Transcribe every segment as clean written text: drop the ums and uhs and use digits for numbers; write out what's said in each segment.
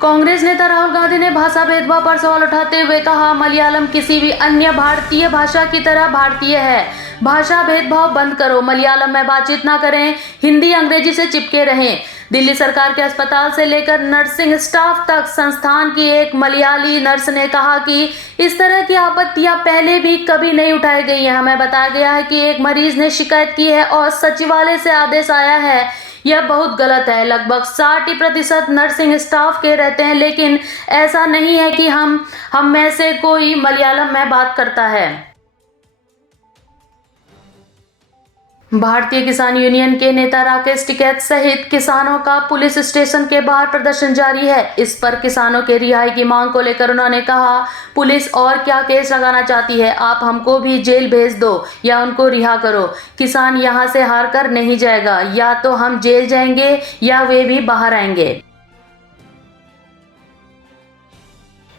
कांग्रेस नेता राहुल गांधी ने भाषा भेदभाव पर सवाल उठाते हुए कहा, मलयालम किसी भी अन्य भारतीय भाषा की तरह भारतीय है। भाषा भेदभाव बंद करो, मलयालम में बातचीत ना करें, हिंदी अंग्रेजी से चिपके रहें। दिल्ली सरकार के अस्पताल से लेकर नर्सिंग स्टाफ तक संस्थान की एक मलयाली नर्स ने कहा कि इस तरह की आपत्तियां पहले भी कभी नहीं उठाई गई हैं। हमें बताया गया है कि एक मरीज ने शिकायत की है और सचिवालय से आदेश आया है। यह बहुत गलत है। लगभग 60% नर्सिंग स्टाफ के रहते हैं, लेकिन ऐसा नहीं है कि हम में से कोई मलयालम में बात करता है। भारतीय किसान यूनियन के नेता राकेश टिकैत सहित किसानों का पुलिस स्टेशन के बाहर प्रदर्शन जारी है। इस पर किसानों के रिहाई की मांग को लेकर उन्होंने कहा, पुलिस और क्या केस लगाना चाहती है? आप हमको भी जेल भेज दो या उनको रिहा करो। किसान यहाँ से हार कर नहीं जाएगा, या तो हम जेल जाएंगे या वे भी बाहर आएंगे।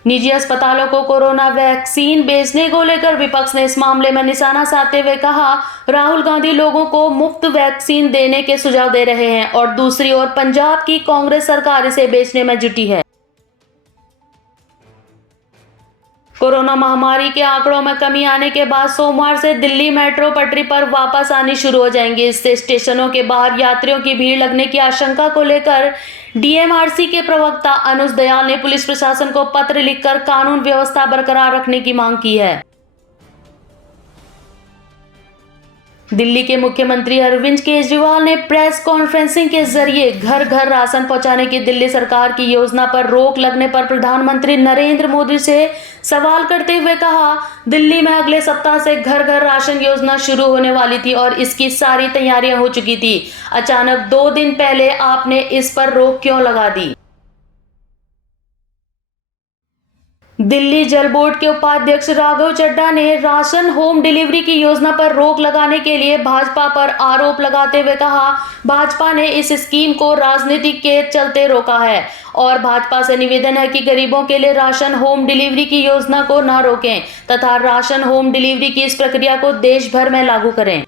निजी अस्पतालों को कोरोना वैक्सीन बेचने को लेकर विपक्ष ने इस मामले में निशाना साधते हुए कहा, राहुल गांधी लोगों को मुफ्त वैक्सीन देने के सुझाव दे रहे हैं और दूसरी ओर पंजाब की कांग्रेस सरकार इसे बेचने में जुटी है। कोरोना महामारी के आंकड़ों में कमी आने के बाद सोमवार से दिल्ली मेट्रो पटरी पर वापस आनी शुरू हो जाएंगी। इससे स्टेशनों के बाहर यात्रियों की भीड़ लगने की आशंका को लेकर डीएमआरसी के प्रवक्ता अनुज दयाल ने पुलिस प्रशासन को पत्र लिखकर कानून व्यवस्था बरकरार रखने की मांग की है। दिल्ली के मुख्यमंत्री अरविंद केजरीवाल ने प्रेस कॉन्फ्रेंसिंग के जरिए घर घर राशन पहुंचाने की दिल्ली सरकार की योजना पर रोक लगने पर प्रधानमंत्री नरेंद्र मोदी से सवाल करते हुए कहा, दिल्ली में अगले सप्ताह से घर घर राशन योजना शुरू होने वाली थी और इसकी सारी तैयारियां हो चुकी थी। अचानक 2 दिन पहले आपने इस पर रोक क्यों लगा दी? दिल्ली जल बोर्ड के उपाध्यक्ष राघव चड्ढा ने राशन होम डिलीवरी की योजना पर रोक लगाने के लिए भाजपा पर आरोप लगाते हुए कहा, भाजपा ने इस स्कीम को राजनीति के चलते रोका है और भाजपा से निवेदन है कि गरीबों के लिए राशन होम डिलीवरी की योजना को न रोकें तथा राशन होम डिलीवरी की इस प्रक्रिया को देश भर में लागू करें।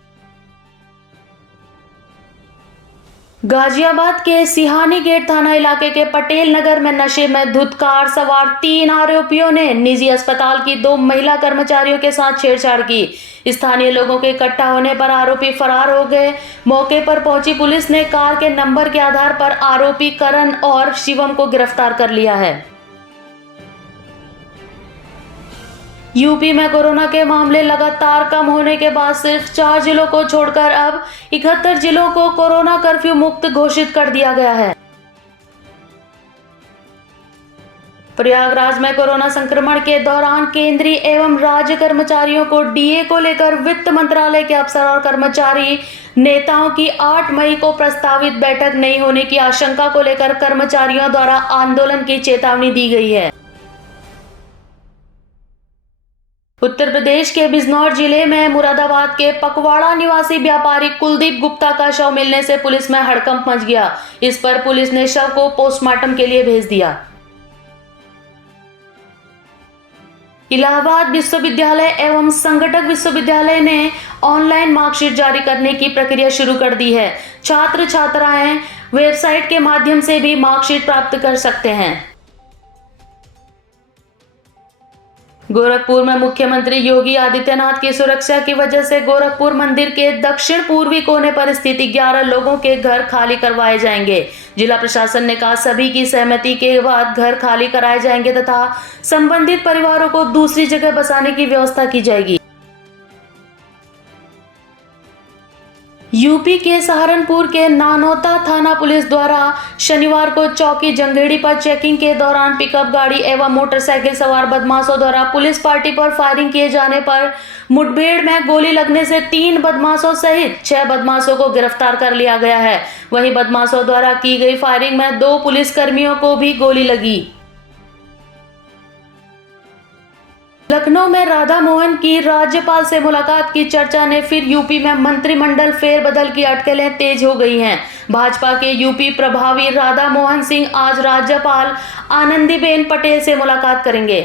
गाजियाबाद के सिहानी गेट थाना इलाके के पटेल नगर में नशे में धुत कार सवार 3 आरोपियों ने निजी अस्पताल की 2 महिला कर्मचारियों के साथ छेड़छाड़ की। स्थानीय लोगों के इकट्ठा होने पर आरोपी फरार हो गए। मौके पर पहुंची पुलिस ने कार के नंबर के आधार पर आरोपी करण और शिवम को गिरफ्तार कर लिया है। यूपी में कोरोना के मामले लगातार कम होने के बाद सिर्फ 4 जिलों को छोड़कर अब 71 जिलों को कोरोना कर्फ्यू मुक्त घोषित कर दिया गया है। प्रयागराज में कोरोना संक्रमण के दौरान केंद्रीय एवं राज्य कर्मचारियों को डीए को लेकर वित्त मंत्रालय के अफसर और कर्मचारी नेताओं की 8 मई को प्रस्तावित बैठक नहीं होने की आशंका को लेकर कर्मचारियों द्वारा आंदोलन की चेतावनी दी गई है। उत्तर प्रदेश के बिजनौर जिले में मुरादाबाद के पकवाड़ा निवासी व्यापारी कुलदीप गुप्ता का शव मिलने से पुलिस में हड़कंप मच गया। इस पर पुलिस ने शव को पोस्टमार्टम के लिए भेज दिया। इलाहाबाद विश्वविद्यालय एवं संगठक विश्वविद्यालय ने ऑनलाइन मार्कशीट जारी करने की प्रक्रिया शुरू कर दी है। छात्र छात्राएं वेबसाइट के माध्यम से भी मार्कशीट प्राप्त कर सकते हैं। गोरखपुर में मुख्यमंत्री योगी आदित्यनाथ की सुरक्षा की वजह से गोरखपुर मंदिर के दक्षिण पूर्वी कोने पर स्थित 11 लोगों के घर खाली करवाए जाएंगे। जिला प्रशासन ने कहा, सभी की सहमति के बाद घर खाली कराए जाएंगे तथा संबंधित परिवारों को दूसरी जगह बसाने की व्यवस्था की जाएगी। यूपी के सहारनपुर के नानोता थाना पुलिस द्वारा शनिवार को चौकी जंगेड़ी पर चेकिंग के दौरान पिकअप गाड़ी एवं मोटरसाइकिल सवार बदमाशों द्वारा पुलिस पार्टी पर फायरिंग किए जाने पर मुठभेड़ में गोली लगने से 3 बदमाशों सहित 6 बदमाशों को गिरफ्तार कर लिया गया है। वहीं बदमाशों द्वारा की गई फायरिंग में 2 पुलिसकर्मियों को भी गोली लगी। लखनऊ में राधा मोहन की राज्यपाल से मुलाकात की चर्चा ने फिर यूपी में मंत्रिमंडल फेरबदल की अटकलें तेज हो गई हैं। भाजपा के यूपी प्रभारी राधा मोहन सिंह आज राज्यपाल आनंदीबेन पटेल से मुलाकात करेंगे।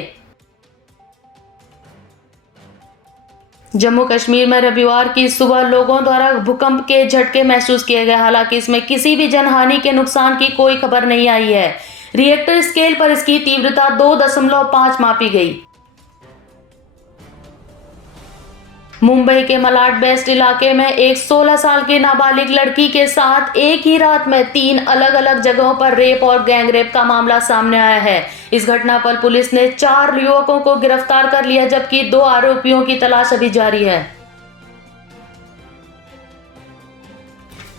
जम्मू कश्मीर में रविवार की सुबह लोगों द्वारा भूकंप के झटके महसूस किए गए। हालांकि इसमें किसी भी जनहानि के नुकसान की कोई खबर नहीं आई है। रिएक्टर स्केल पर इसकी तीव्रता 2.5 मापी गई। मुंबई के मलाड वेस्ट इलाके में एक 16 साल की नाबालिग लड़की के साथ एक ही रात में 3 अलग-अलग जगहों पर रेप और गैंगरेप का मामला सामने आया है। इस घटना पर पुलिस ने 4 युवकों को गिरफ्तार कर लिया, जबकि 2 आरोपियों की तलाश अभी जारी है।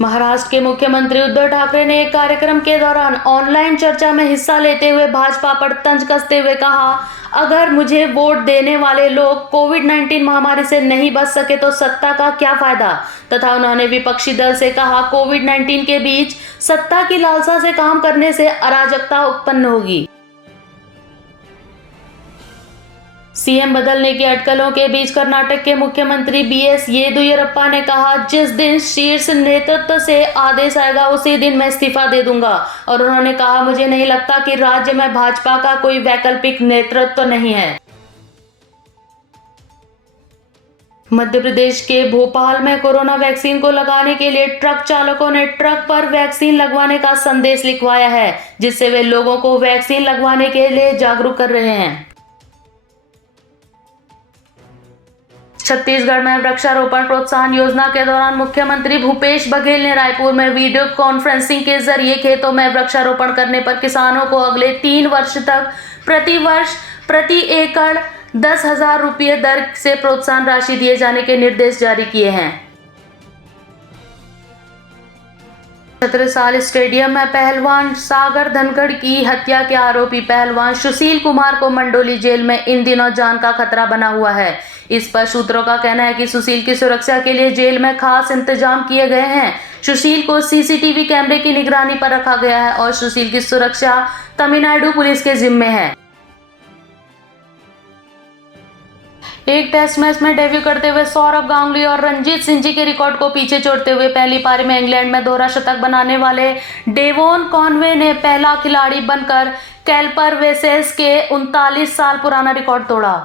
महाराष्ट्र के मुख्यमंत्री उद्धव ठाकरे ने एक कार्यक्रम के दौरान ऑनलाइन चर्चा में हिस्सा लेते हुए भाजपा पर तंज कसते हुए कहा, अगर मुझे वोट देने वाले लोग कोविड-19 महामारी से नहीं बच सके तो सत्ता का क्या फायदा। तथा उन्होंने विपक्षी दल से कहा, कोविड-19 के बीच सत्ता की लालसा से काम करने से अराजकता उत्पन्न होगी। सीएम बदलने की अटकलों के बीच कर्नाटक के मुख्यमंत्री बीएस येदियुरप्पा ने कहा, जिस दिन शीर्ष नेतृत्व से आदेश आएगा उसी दिन मैं इस्तीफा दे दूंगा। और उन्होंने कहा, मुझे नहीं लगता कि राज्य में भाजपा का कोई वैकल्पिक नेतृत्व नहीं है। मध्य प्रदेश के भोपाल में कोरोना वैक्सीन को लगाने के लिए ट्रक चालकों ने ट्रक पर वैक्सीन लगवाने का संदेश लिखवाया है, जिससे वे लोगों को वैक्सीन लगवाने के लिए जागरूक कर रहे हैं। छत्तीसगढ़ में वृक्षारोपण प्रोत्साहन योजना के दौरान मुख्यमंत्री भूपेश बघेल ने रायपुर में वीडियो कॉन्फ्रेंसिंग के जरिए खेतों में वृक्षारोपण करने पर किसानों को अगले 3 वर्ष तक प्रति वर्ष प्रति एकड़ 10,000 रुपये दर से प्रोत्साहन राशि दिए जाने के निर्देश जारी किए हैं। छत्रसाल स्टेडियम में पहलवान सागर धनखड़ की हत्या के आरोपी पहलवान सुशील कुमार को मंडोली जेल में इन दिनों जान का खतरा बना हुआ है। इस पर सूत्रों का कहना है कि सुशील की सुरक्षा के लिए जेल में खास इंतजाम किए गए हैं। सुशील को सीसीटीवी कैमरे की निगरानी पर रखा गया है और सुशील की सुरक्षा तमिलनाडु पुलिस के जिम्मे है। एक टेस्ट मैच में डेब्यू करते हुए सौरव गांगुली और रणजीत सिंह जी के रिकॉर्ड को पीछे छोड़ते हुए पहली पारी में इंग्लैंड में दोहरा शतक बनाने वाले डेवोन कॉनवे ने पहला खिलाड़ी बनकर कैल्पर वेसेस के 39 साल पुराना रिकॉर्ड तोड़ा।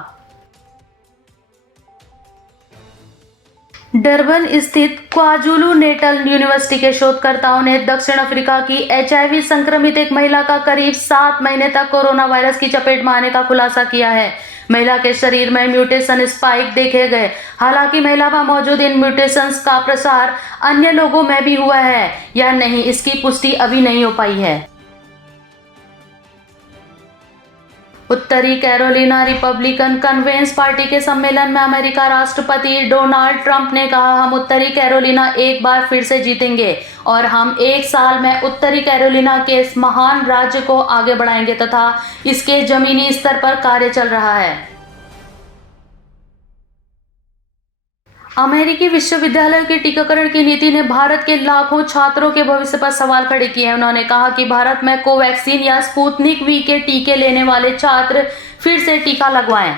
डरबन स्थित क्वाजुलू नेटल यूनिवर्सिटी के शोधकर्ताओं ने दक्षिण अफ्रीका की एचआईवी संक्रमित एक महिला का करीब 7 महीने तक कोरोना वायरस की चपेट में आने का खुलासा किया है। महिला के शरीर में म्यूटेशन स्पाइक देखे गए। हालांकि महिला में मौजूद इन म्यूटेशंस का प्रसार अन्य लोगों में भी हुआ है या नहीं, इसकी पुष्टि अभी नहीं हो पाई है। उत्तरी कैरोलिना रिपब्लिकन कन्वेंस पार्टी के सम्मेलन में अमेरिका राष्ट्रपति डोनाल्ड ट्रंप ने कहा, हम उत्तरी कैरोलिना एक बार फिर से जीतेंगे और हम 1 साल में उत्तरी कैरोलिना के इस महान राज्य को आगे बढ़ाएंगे तथा इसके जमीनी स्तर पर कार्य चल रहा है। अमेरिकी विश्वविद्यालयों के टीकाकरण की नीति ने भारत के लाखों छात्रों के भविष्य पर सवाल खड़े किए हैं। उन्होंने कहा कि भारत में कोवैक्सीन या स्पुतनिक वी के टीके लेने वाले छात्र फिर से टीका लगवाएं।